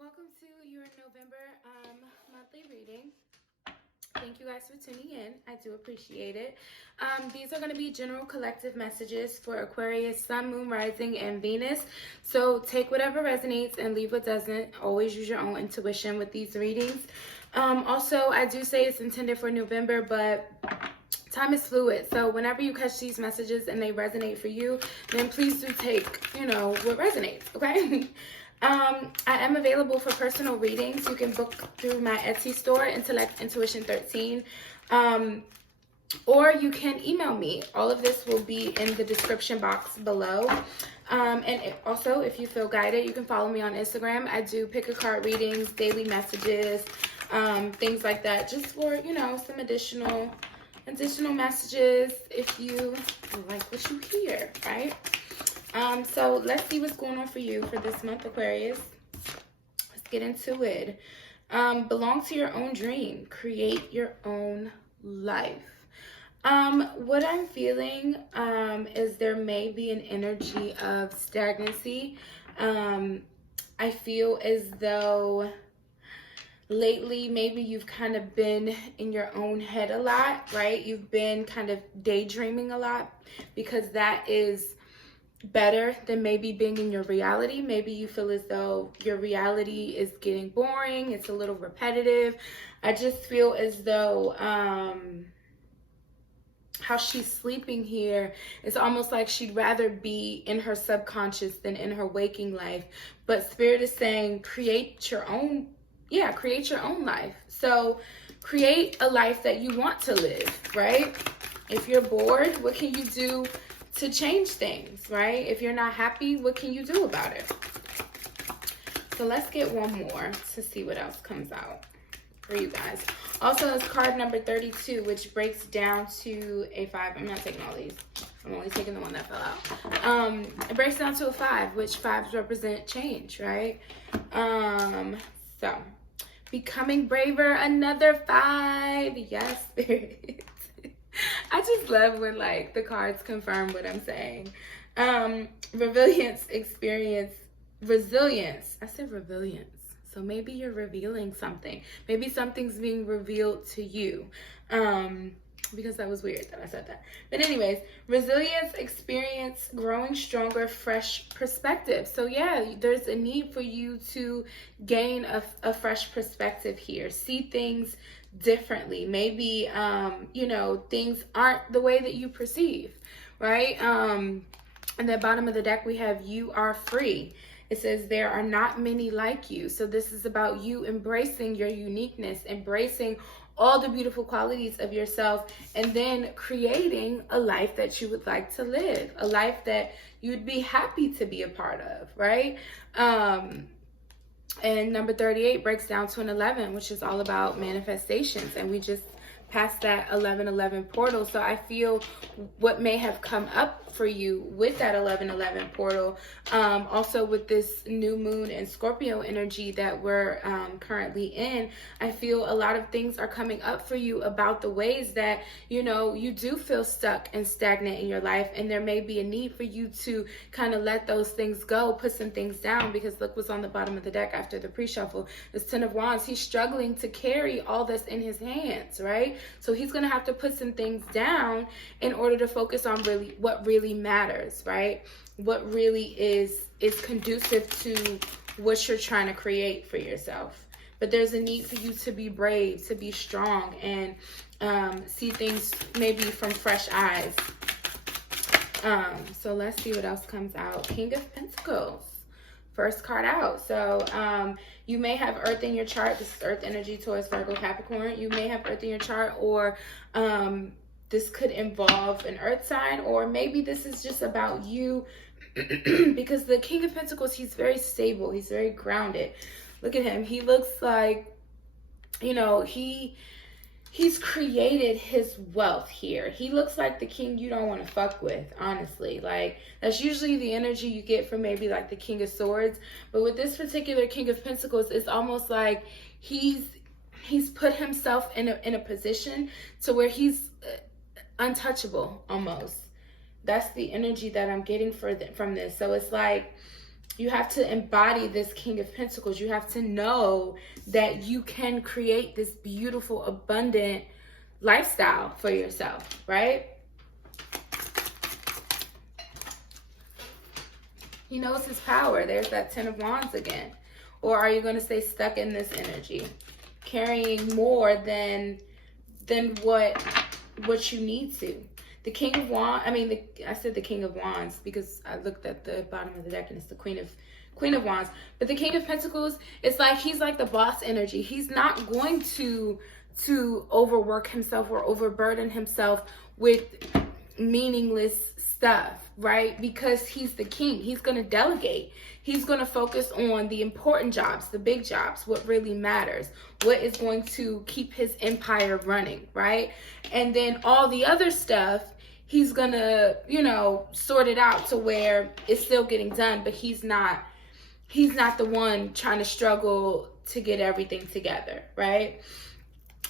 Welcome to your November monthly reading. Thank you guys for tuning in. I do appreciate it. These are going to be general collective messages for Aquarius, Sun, Moon, Rising, and Venus. So take whatever resonates and leave what doesn't. Always use your own intuition with these readings. Also, I do say it's intended for November, but time is fluid. So whenever you catch these messages and they resonate for you, then please do take, what resonates, okay? I am available for personal readings. You can book through my Etsy store, Intellect Intuition 13. Or you can email me. All of this will be in the description box below. Also, if you feel guided, you can follow me on Instagram. I do pick a card readings, daily messages, things like that, just for, some additional messages if you like what you hear, right? So let's see what's going on for you for this month, Aquarius. Let's get into it. Belong to your own dream. Create your own life. What I'm feeling is there may be an energy of stagnancy. I feel as though lately maybe you've kind of been in your own head a lot, right? You've been kind of daydreaming a lot, because that is better than maybe being in your reality. Maybe you feel as though your reality is getting boring, it's a little repetitive. I just feel as though how she's sleeping here, it's almost like she'd rather be in her subconscious than in her waking life. But Spirit is saying create your own life. So create a life that you want to live, right? If you're bored, what can you do to change things, right? If you're not happy, what can you do about it? So let's get one more to see what else comes out for you guys. Also, it's card number 32, which breaks down to a 5. I'm not taking all these. I'm only taking the one that fell out. It breaks down to a 5, which 5s represent change, right? So becoming braver, another 5. Yes, Spirit. I just love when the cards confirm what I'm saying. Resilience. I said resilience. So maybe you're revealing something. Maybe something's being revealed to you. Because that was weird that I said that. But anyways, resilience, experience, growing stronger, fresh perspective. So yeah, there's a need for you to gain a fresh perspective here. See things differently. Maybe, things aren't the way that you perceive, right? In the bottom of the deck, we have you are free. It says there are not many like you. So this is about you embracing your uniqueness, embracing all the beautiful qualities of yourself, and then creating a life that you would like to live, a life that you'd be happy to be a part of, right? And number 38 breaks down to an 11, which is all about manifestations. And we just passed that 1111 portal. So I feel what may have come up for you with that 1111 portal, also with this new moon and Scorpio energy that we're currently in, I feel a lot of things are coming up for you about the ways that, you do feel stuck and stagnant in your life. And there may be a need for you to kind of let those things go, put some things down, because look what's on the bottom of the deck after the pre-shuffle. This 10 of Wands, he's struggling to carry all that's in his hands, right? So he's going to have to put some things down in order to focus on what really matters, right? What really is conducive to what you're trying to create for yourself. But there's a need for you to be brave, to be strong, and see things maybe from fresh eyes. So let's see what else comes out. King of Pentacles. First card out. So you may have Earth in your chart. This is Earth energy, Taurus, Virgo, Capricorn. You may have Earth in your chart, or this could involve an Earth sign, or maybe this is just about you, because the King of Pentacles, he's very stable. He's very grounded. Look at him. He looks like, he's created his wealth here. He looks like the king you don't want to fuck with, honestly. That's usually the energy you get from maybe the King of Swords. But with this particular King of Pentacles, it's almost like he's put himself in a position to where he's untouchable almost. That's the energy that I'm getting from this. So it's like You have to embody this King of Pentacles. You have to know that you can create this beautiful, abundant lifestyle for yourself, right? He knows his power. There's that 10 of Wands again. Or are you going to stay stuck in this energy, carrying more than what you need to? The King of Wands, I said the King of Wands because I looked at the bottom of the deck and it's the Queen of Wands. But the King of Pentacles, it's like he's like the boss energy. He's not going to overwork himself or overburden himself with meaningless stuff, right? Because he's the king. He's going to delegate. He's going to focus on the important jobs, the big jobs, what really matters, what is going to keep his empire running, right? And then all the other stuff, he's going to, sort it out to where it's still getting done, but he's not the one trying to struggle to get everything together, right?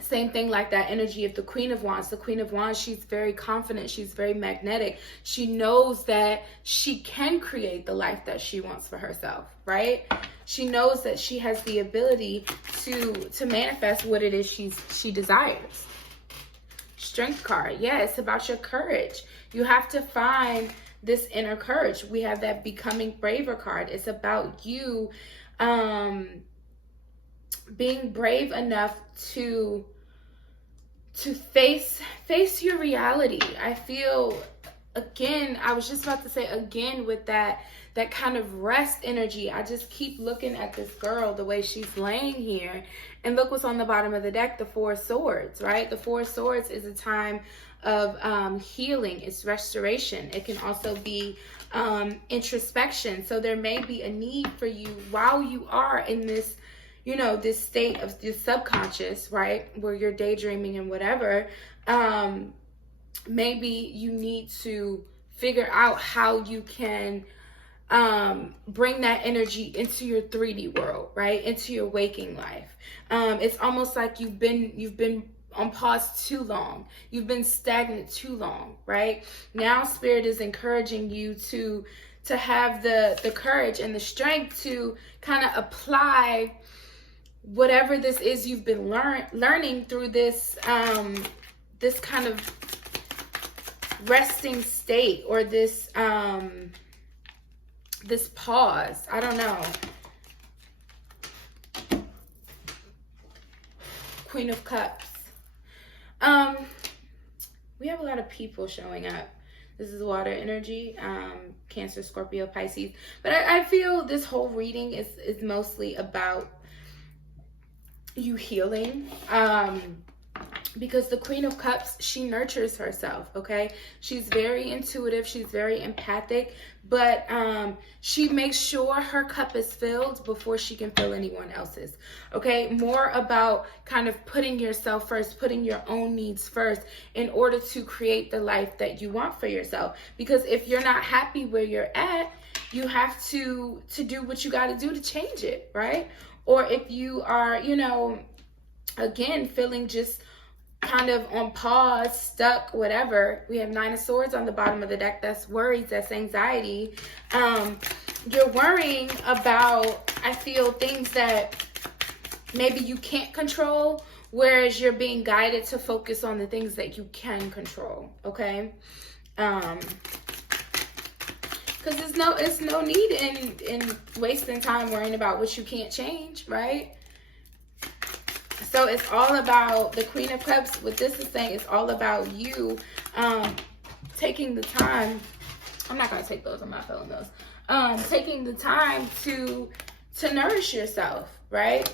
Same thing like that energy of the Queen of Wands. The Queen of Wands, she's very confident. She's very magnetic. She knows that she can create the life that she wants for herself, right? She knows that she has the ability to manifest what it is she desires. Strength card. Yeah, it's about your courage. You have to find this inner courage. We have that Becoming Braver card. It's about you being brave enough to face your reality. I feel, again, I was just about to say again with that kind of rest energy. I just keep looking at this girl, the way she's laying here, and look what's on the bottom of the deck, the Four of Swords, right? The Four of Swords is a time of healing. It's restoration. It can also be introspection. So there may be a need for you while you are in this this state of your subconscious, right, where you're daydreaming and whatever. Maybe you need to figure out how you can bring that energy into your 3D world, right, into your waking life. It's almost like you've been on pause too long. You've been stagnant too long, right? Now Spirit is encouraging you to have the courage and the strength to kind of apply whatever this is you've been learning through this this kind of resting state, or this this pause. I don't know. Queen of Cups. We have a lot of people showing up. This is water energy, Cancer, Scorpio, Pisces. But I feel this whole reading is mostly about you healing, because the Queen of Cups, she nurtures herself, okay? She's very intuitive, she's very empathic, but she makes sure her cup is filled before she can fill anyone else's, okay? More about kind of putting yourself first, putting your own needs first in order to create the life that you want for yourself. Because if you're not happy where you're at, you have to do what you got to do to change it, right? Or if you are, again, feeling just kind of on pause, stuck, whatever. We have Nine of Swords on the bottom of the deck. That's worries, that's anxiety. You're worrying about, I feel, things that maybe you can't control, whereas you're being guided to focus on the things that you can control, okay? Because it's no need in wasting time worrying about what you can't change, right? So it's all about the Queen of Cups. What this is saying, it's all about you taking the time. I'm not going to take those. I'm not feeling those. Taking the time to nourish yourself, right?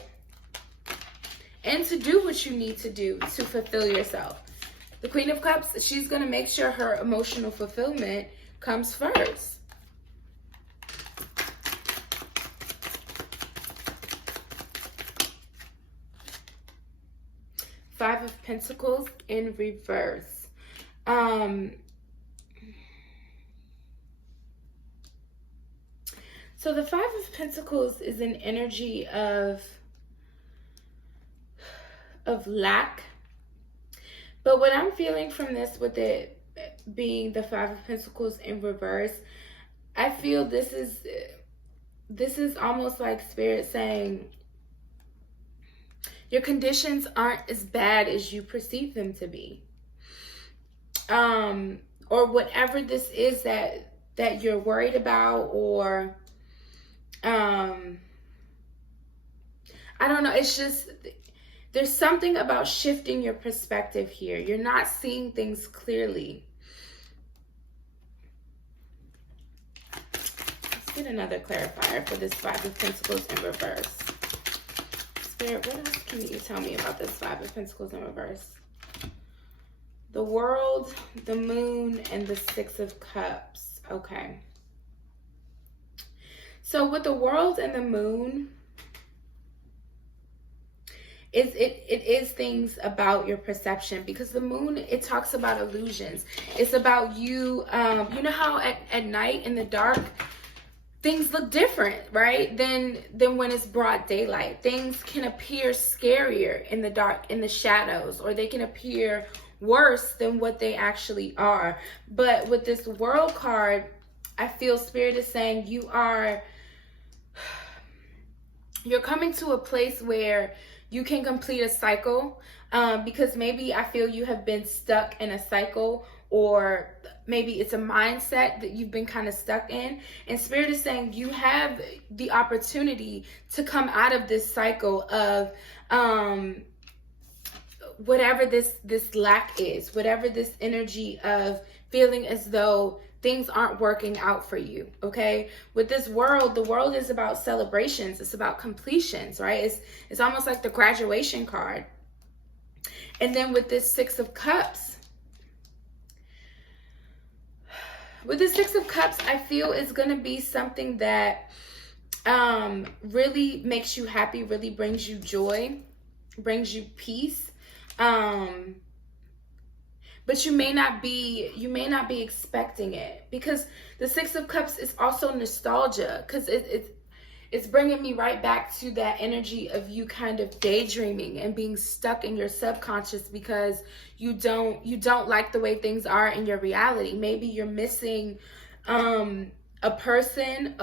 And to do what you need to do to fulfill yourself. The Queen of Cups, she's going to make sure her emotional fulfillment comes first. Five of Pentacles in reverse. So the Five of Pentacles is an energy of lack. But what I'm feeling from this, with it being the Five of Pentacles in reverse, I feel this is this is almost like Spirit saying your conditions aren't as bad as you perceive them to be. Or whatever this is that you're worried about, or I don't know, it's just, there's something about shifting your perspective here. You're not seeing things clearly. Let's get another clarifier for this Five of Pentacles in reverse. Spirit, what else can you tell me about this Five of Pentacles in reverse? The World, the Moon, and the Six of Cups. Okay. So with the World and the Moon, it is things about your perception, because the Moon, it talks about illusions. It's about you, you know how at night in the dark, things look different, right? Than when it's broad daylight. Things can appear scarier in the dark, in the shadows, or they can appear worse than what they actually are. But with this World card, I feel Spirit is saying you're coming to a place where you can complete a cycle, because maybe I feel you have been stuck in a cycle, or maybe it's a mindset that you've been kind of stuck in. And Spirit is saying you have the opportunity to come out of this cycle of whatever this lack is, whatever this energy of feeling as though things aren't working out for you, okay? With this World, the World is about celebrations. It's about completions, right? It's almost like the graduation card. And then with this Six of Cups, with the Six of Cups, I feel it's going to be something that really makes you happy, really brings you joy, brings you peace. But you may not be expecting it, because the Six of Cups is also nostalgia, because it's bringing me right back to that energy of you kind of daydreaming and being stuck in your subconscious because you don't like the way things are in your reality. Maybe you're missing a person,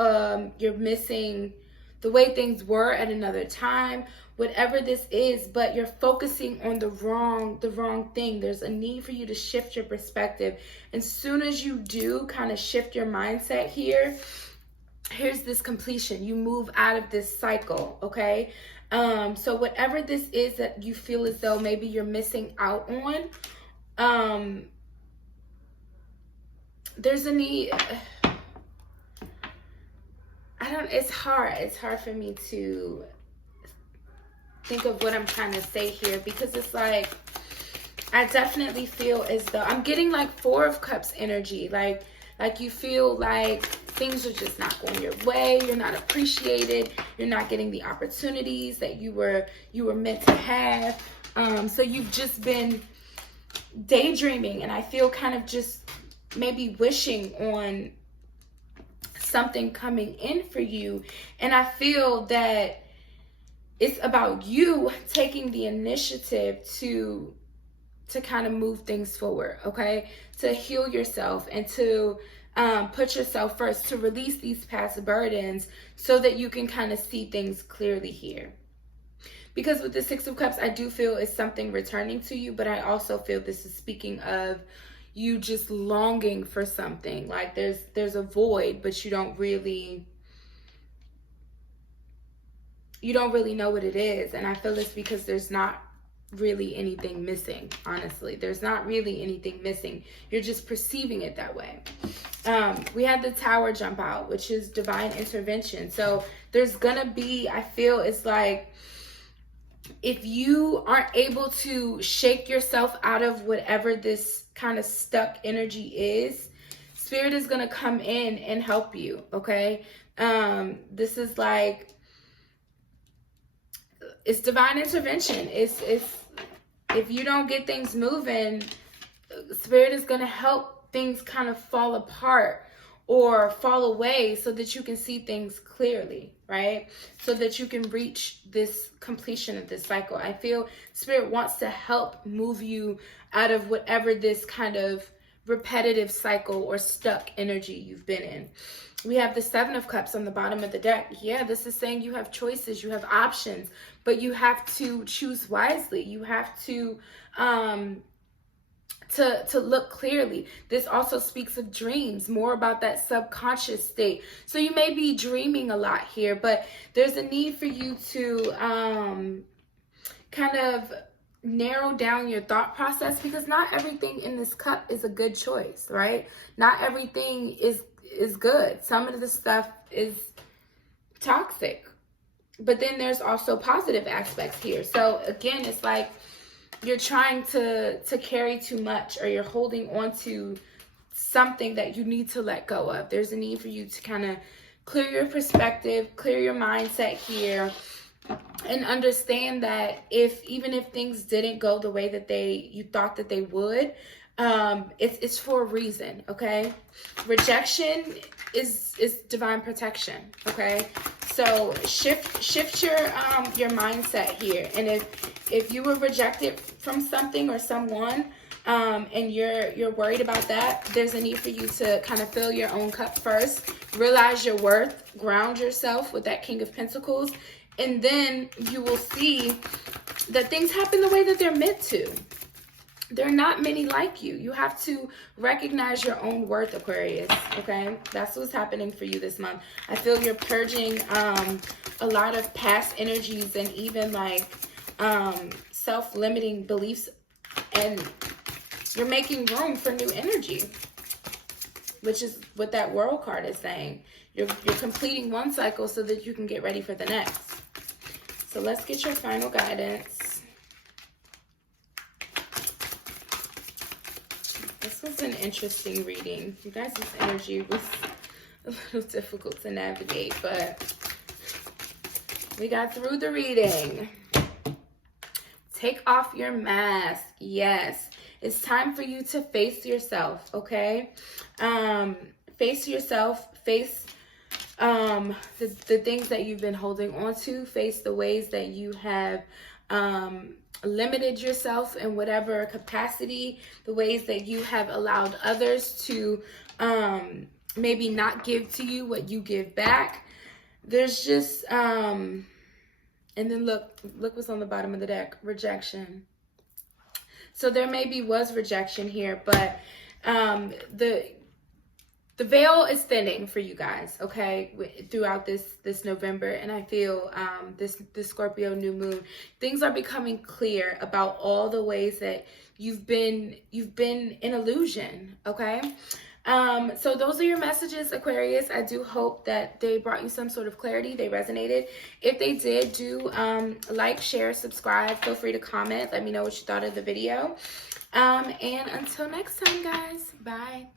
you're missing the way things were at another time, whatever this is, but you're focusing on the wrong thing. There's a need for you to shift your perspective. And soon as you do kind of shift your mindset here, here's this completion. You move out of this cycle, okay? So whatever this is that you feel as though maybe you're missing out on, there's a need. It's hard for me to think of what I'm trying to say here, because it's like, I definitely feel as though I'm getting like Four of Cups energy, like you feel like things are just not going your way, you're not appreciated, you're not getting the opportunities that you were meant to have. So you've just been daydreaming, and I feel kind of just maybe wishing on something coming in for you. And I feel that it's about you taking the initiative to kind of move things forward, okay? To heal yourself and to put yourself first, to release these past burdens so that you can kind of see things clearly here. Because with the Six of Cups, I do feel it's something returning to you, but I also feel this is speaking of you just longing for something. Like there's a void, but you don't really know what it is. And I feel it's because there's not really anything missing. Honestly, there's not really anything missing. You're just perceiving it that way. We had the Tower jump out, which is divine intervention. So there's gonna be, I feel it's like, if you aren't able to shake yourself out of whatever this kind of stuck energy is, Spirit is gonna come in and help you, okay? This is like, it's divine intervention. It's if you don't get things moving, Spirit is going to help things kind of fall apart or fall away so that you can see things clearly, right? So that you can reach this completion of this cycle. I feel Spirit wants to help move you out of whatever this kind of repetitive cycle or stuck energy you've been in. We have the Seven of Cups on the bottom of the deck. Yeah, this is saying you have choices, you have options, but you have to choose wisely. You have to look clearly. This also speaks of dreams, more about that subconscious state. So you may be dreaming a lot here, but there's a need for you to kind of narrow down your thought process, because not everything in this cup is a good choice, right? Not everything is good. Some of the stuff is toxic, but then there's also positive aspects here. So again, it's like you're trying to carry too much, or you're holding on to something that you need to let go of. There's a need for you to kind of clear your perspective, clear your mindset here, and understand that even if things didn't go the way that you thought that they would, it's for a reason, okay? Rejection is divine protection, okay? So shift your mindset here. And if you were rejected from something or someone, and you're worried about that, there's a need for you to kind of fill your own cup first, realize your worth, ground yourself with that King of Pentacles, and then you will see that things happen the way that they're meant to. There are not many like you. You have to recognize your own worth, Aquarius, okay? That's what's happening for you this month. I feel you're purging a lot of past energies, and even like self-limiting beliefs, and you're making room for new energy, which is what that World card is saying. You're completing one cycle so that you can get ready for the next. So let's get your final guidance. This was an interesting reading. You guys' energy was a little difficult to navigate, but we got through the reading. Take off your mask. Yes. It's time for you to face yourself, okay? Face yourself. Face the things that you've been holding on to. Face the ways that you have limited yourself in whatever capacity, the ways that you have allowed others to maybe not give to you what you give back. There's just and then look what's on the bottom of the deck. Rejection. So there maybe was rejection here, but the veil is thinning for you guys, okay, throughout this November. And I feel this Scorpio new moon, things are becoming clear about all the ways that you've been in illusion, okay? So those are your messages, Aquarius. I do hope that they brought you some sort of clarity. They resonated. If they did, do like, share, subscribe. Feel free to comment. Let me know what you thought of the video. And until next time, guys. Bye.